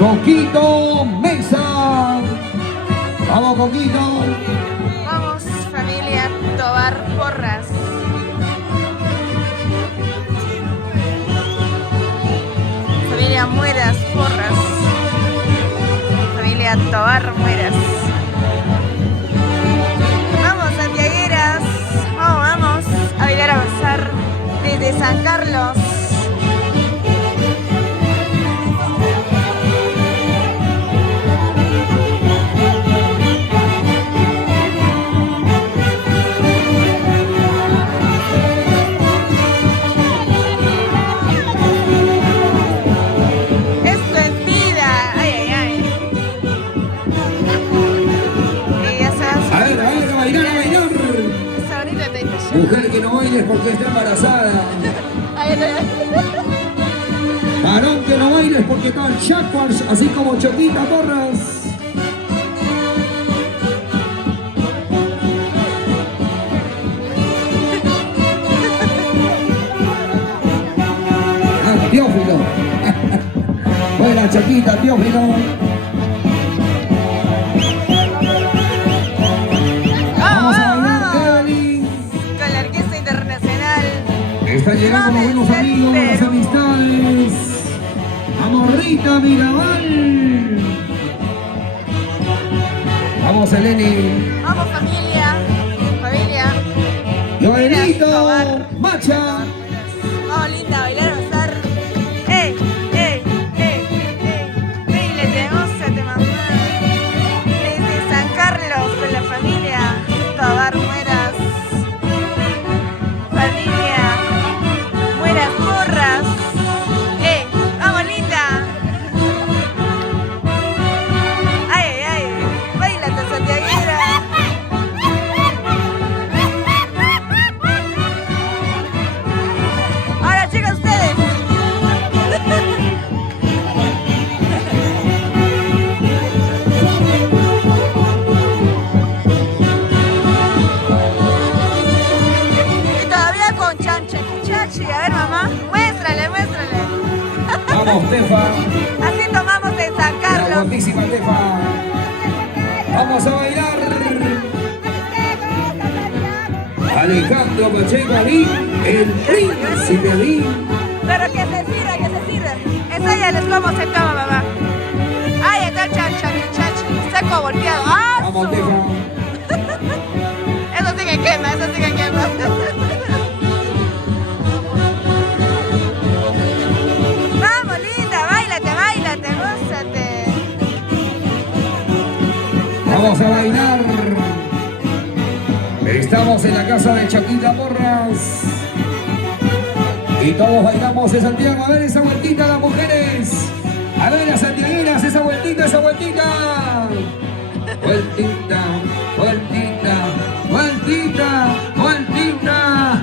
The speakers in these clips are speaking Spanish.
Coquito Mesa. Vamos, Coquito. Vamos, familia Tobar Porras. Familia Mueras Porras. Familia Tobar Mueras. Vamos, santiagueras. Vamos a bailar a gozar desde San Carlos. Mujer que no bailes porque está embarazada. Varón que no bailes porque está en Jaguars, así como Choquita Porras. Ah, Teófilo. Buena Choquita, Teófilo. Están llegando los buenos amigos, las amistades. Vamos, Rita Mirabal. Vamos, Eleni. Vamos, familia. Familia. Joelito Macha. Vamos, linda, bailar, gozar. ¡Ey! ¡Ey! ¡Ey! ¡Ey! ¡Bailate, gózate, mamá! Desde San Carlos con la familia Tobar Mueras. Familia Mueras Porras. ¡Vamos, linda! ¡Ay, ay, ay! ¡Bailate, santiaguera! Ahora, chicas, ustedes. Y todavía con chancha, chachi. A ver, mamá, muéstrale, muéstrale. Vamos, Tefa. Así tomamos en San La Carlos. guapísima Tefa. Vamos a bailar. Alejandro Pacheco Ali, el príncipe Ali. Pero que se sirva, que se sirva. Enséñales cómo se toma, mamá. Ahí está el chanchachi, seco volteado. ¡Ah! Vamos, Tefa. Eso sí que quema, eso sí que quema. Vamos, linda, báilate, báilate, gózate. Vamos a bailar. Estamos en la casa de Choquita Porras. Y todos bailamos en Santiago. A ver esa vueltita, las mujeres. A ver las santiagueras, esa vueltita, esa vueltita. Vueltita, vueltita, vueltita, vueltita.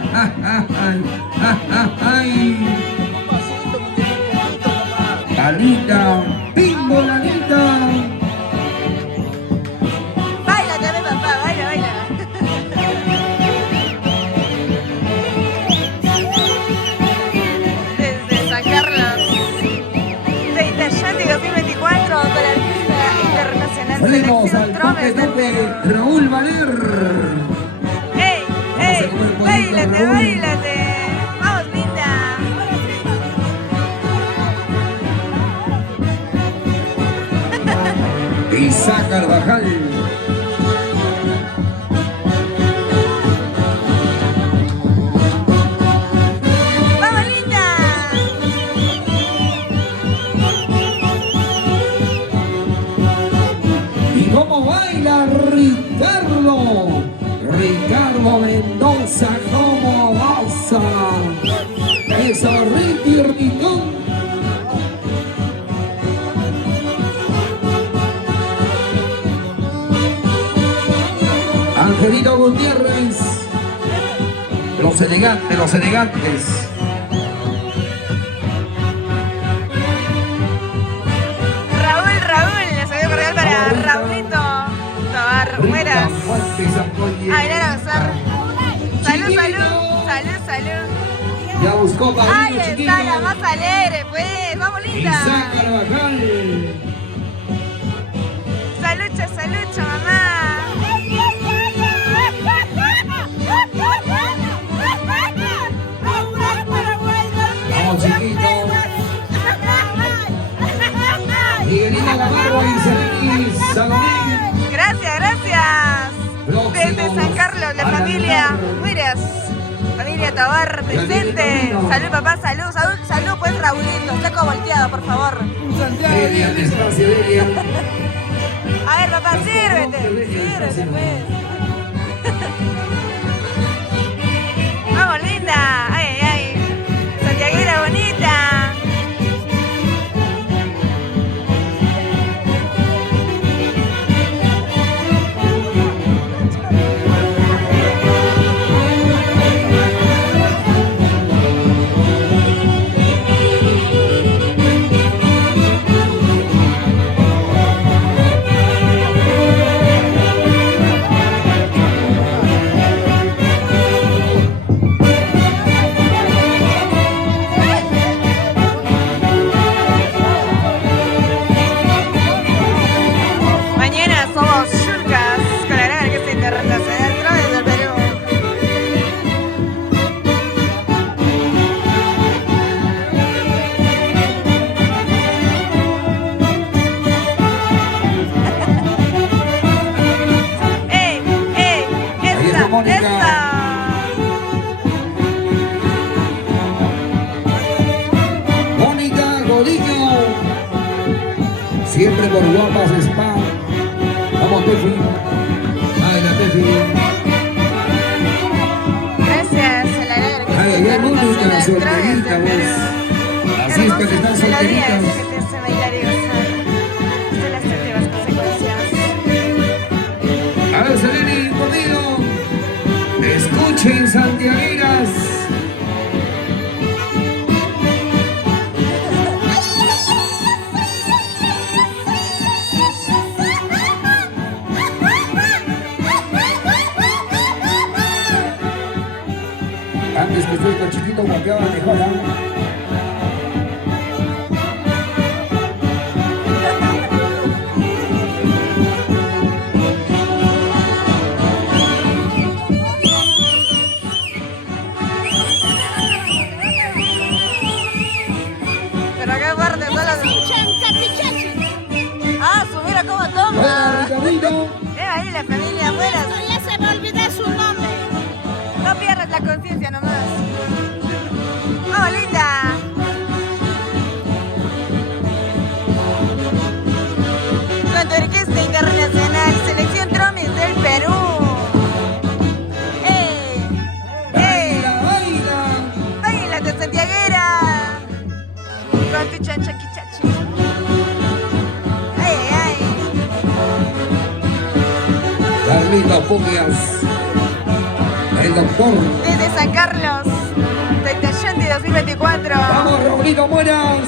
Ay. Lalita, pingo, Lalita. Báilate, mi papá, baila, baila. Desde San Carlos, de Itayati 2024, con la artista internacional Ponemos al Selección toque Tromes toque Raúl Valer. ¡Ey! ¡Ey! ¡Báilate, báilate! ¡Vamos, linda! Isaac Carvajal. ¡Vamos, linda! ¿Y cómo baila Ricardo? Ricardo Mendoza, ¿cómo goza? Eso, Ricky Ricón. Angelito Gutiérrez. Los elegantes, los elegantes. Raúl, les voy a correr para Raulito Tobar Mueras. A bailar a gozar. Salud, salud, salud, salud. Ya buscó para Ahí está la más alegre, pues. Vamos, linda. Isaac Carvajal. esa lucha, mamá. Vamos, chiquitos. Miguelina Gamarro y Serení Salomín. Gracias. Desde San Carlos, la familia Muiras. Familia Tabar presente. Salud, papá, salud, pues Raulito. Seco volteado, por favor. Delia, despacio, Delia. A ver, papá, sírvete, pues. Vamos, linda. Ay. Santiaguera bonita. Mañana somos Shulkas con la gran orquesta internacional desde el Perú. ¡Esa! Mónica Godiño. Siempre por Guapas Spa. Vamos, Tefi. Ay, la Tefi. Gracias a la gran orquesta Ay, Mónica, internacional solterita, desde el vos. Perú. Así es que te están Hermosas melodías solteritas. que te hacen bailar y gozar de las últimas consecuencias. A ver, Seleni, conmigo. Escuchen, santiagueras. Antes que estés chiquito, guapeaba mejor, ¿ah? Pero acá aparte solo... Ah, mira cómo toma. Ricardito. Ahí la familia afuera. Ya se me olvidó su nombre. No pierdas la conciencia nomás. ¡Vamos, linda! Con tu orquesta internacional, selección Tromis del Perú. ¡Baila tu santiaguera! Con tu chanchaquichachi. ¡Ay! Carlito Pumias. El doctor. Desde San Carlos, Tayante 2024. Vamos, Raulito Mueras.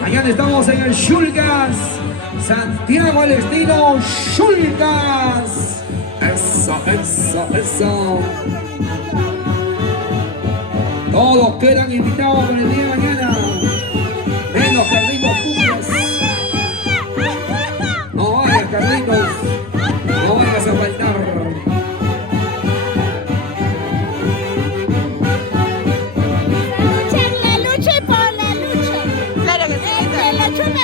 Mañana estamos en el Shulkas. Santiago al estilo Shulkas. Eso. Todos quedan invitados para el día de mañana. Menos Carlitos Pumias. No vayas, Carlitos. No vayas a faltar. La lucha y por la lucha. Claro que sí.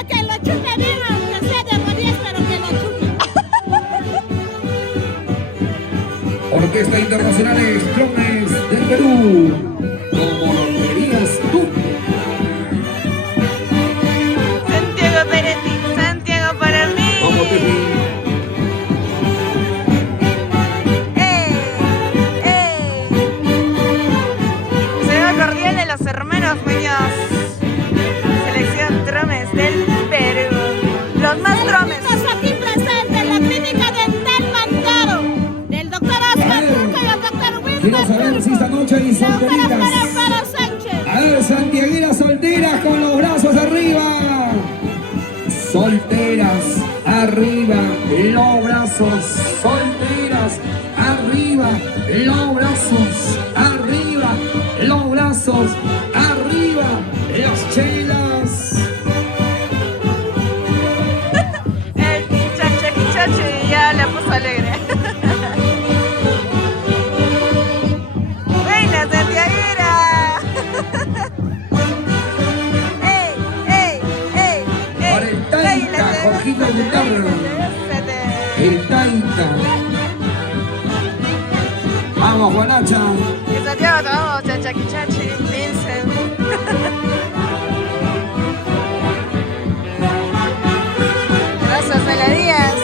Que lo chupe bien, aunque sea de rodillas, pero que lo chupe. Orquesta Internacional Strones del Perú. Como lo querías tú. Santiago para ti, Santiago para mí. Vamos, Tefi. Saludo cordial a los hermanos Muñoz. Selección Tromes del Perú. Los más Tromes. Estamos aquí presentes en la clínica dental Mantaro del doctor Oscar Turco y el doctor Quiero Wilson saber si esta noche hay Doctora solteritas. Amparo Sánchez. A ver, santiagueras solteras con los brazos arriba. Solteras arriba, los brazos. Solteras arriba, los brazos. Arriba, los brazos. Arriba, las chelas. El chanchaquichachi Jorgito Guitarra. El Taita. Vamos, Juanacha. En Santiago tomamos chachaquichachi, Vincent. Gracias, Melodías.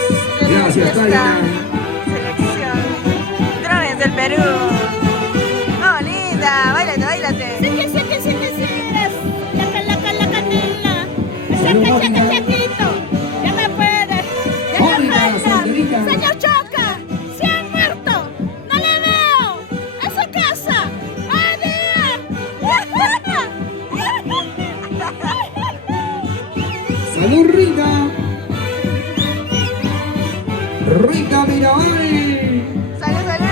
Gracias, Taita. Selección. Drones del Perú. Oh, linda. Báilate, báilate. Sí, la canela. Chaquito. Ya me puedes. Ya me puedes. Señor Choca, se ha muerto. No le veo. En su casa. Salud, Rita. Rita Mirabal. Salud, salud.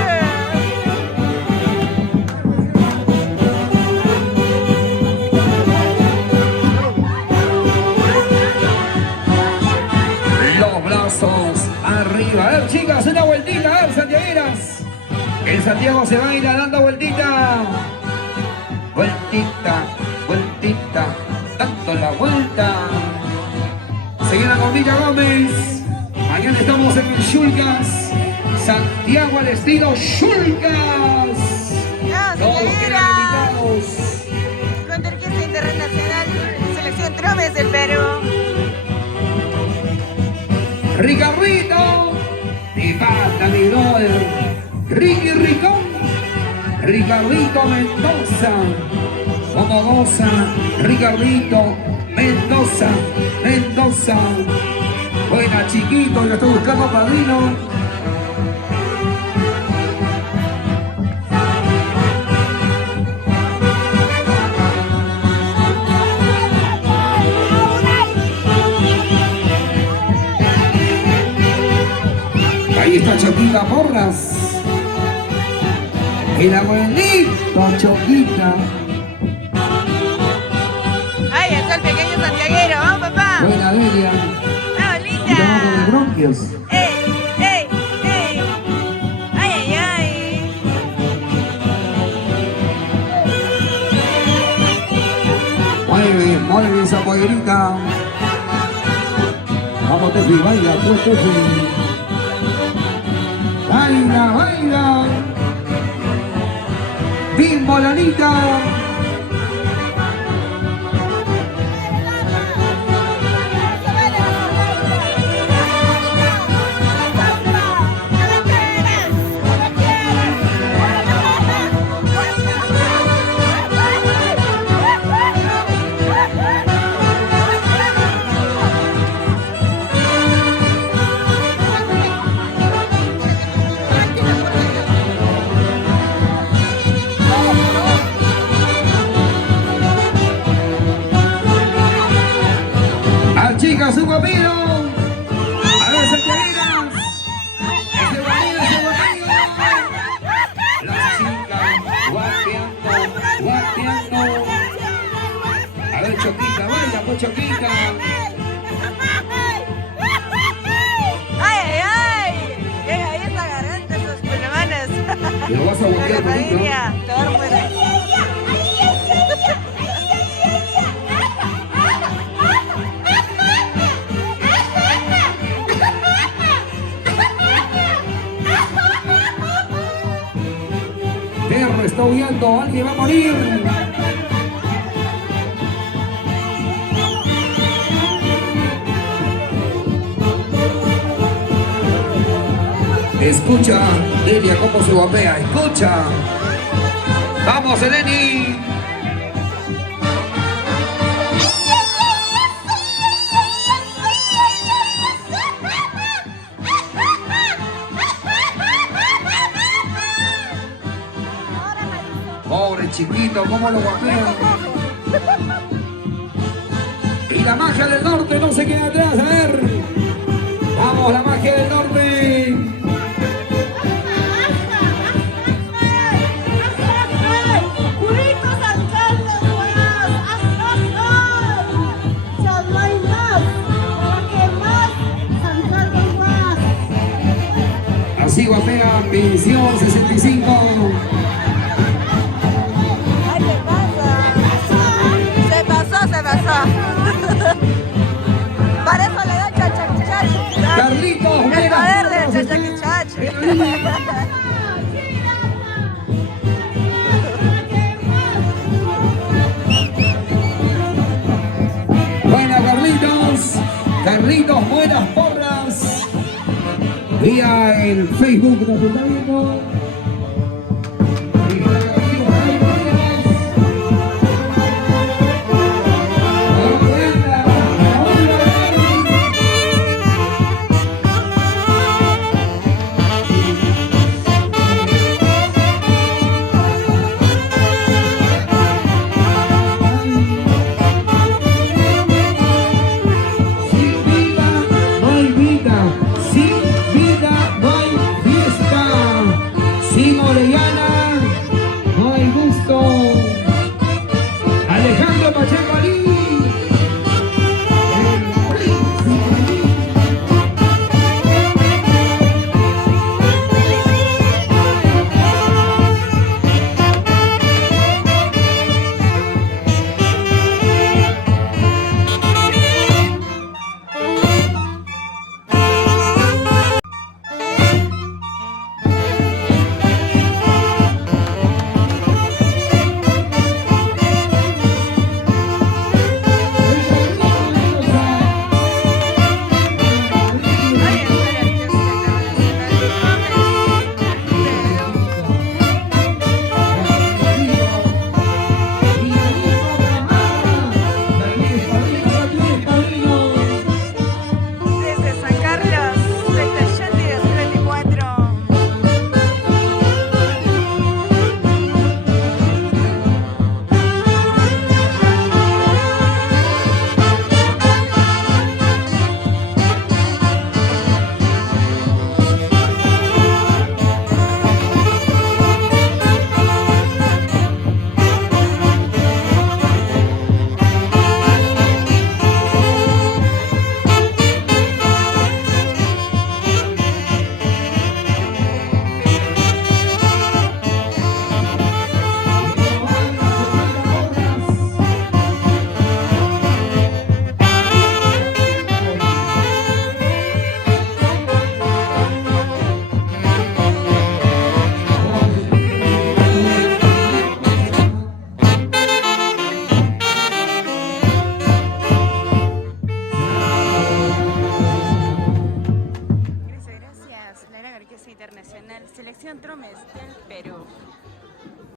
Los brazos arriba. A ver, chicas, una vueltita. A ver, santiagueras. El Santiago se va a ir dando vueltita. Vueltita, vueltita. Dando la vuelta. Seguida con Villa Gómez. Mañana estamos en el Shulcas. Santiago al estilo Shulcas. Todos quedan invitados. Contra Orquesta Internacional, Selección Tromes del Perú. Ricardito. Mi pata, mi brother. Ricky Ricón. Ricardito Mendoza. Como goza. Ricardito Mendoza. Mendoza. Buena, chiquito, yo estoy buscando padrino. Ahí está Choquita Porras. El abuelito Choquita. Ahí está el pequeño santiaguero. Vamos, papá. Buena Delia. Vamos, Y vamos con el linda. bronquios. ¡Ey, ey, ey! ¡Ay, ay, ay! Mueve bien esa pollerita. Vamos, Tefi, baila, pues, Tefi. Baila, baila. Bimbo, Lanita. Chicas, su guapillo. A ver, santiagueras. Ese guapillo, ese guapillo. Las chicas guapeando, guapeando. A ver, Choquita, baila, pues, Choquita. ¡Ay, ay, ay! Llega ahí esa garganta, esos pulmones. Lo vas a guapear, La bonito. familia, te va a dar fuera. Perro está huyendo, alguien va a morir. Escucha, Delia, cómo se guapea, escucha. Vamos, Eleni. Pobre chiquito, cómo lo guapea. Y la magia del norte no se queda atrás, a ver. Vamos, la magia del norte. Así guapea Visión 65. Ay, ¿qué pasa? Se pasó, se pasó. Para eso le da chacha. Buena Carlitos, Carlitos, buenas porras. Vía el Facebook nos está viendo. Sin Orellana, no hay gusto. Alejandro Pacheco Ali. Internacional, Selección Tromes del Perú.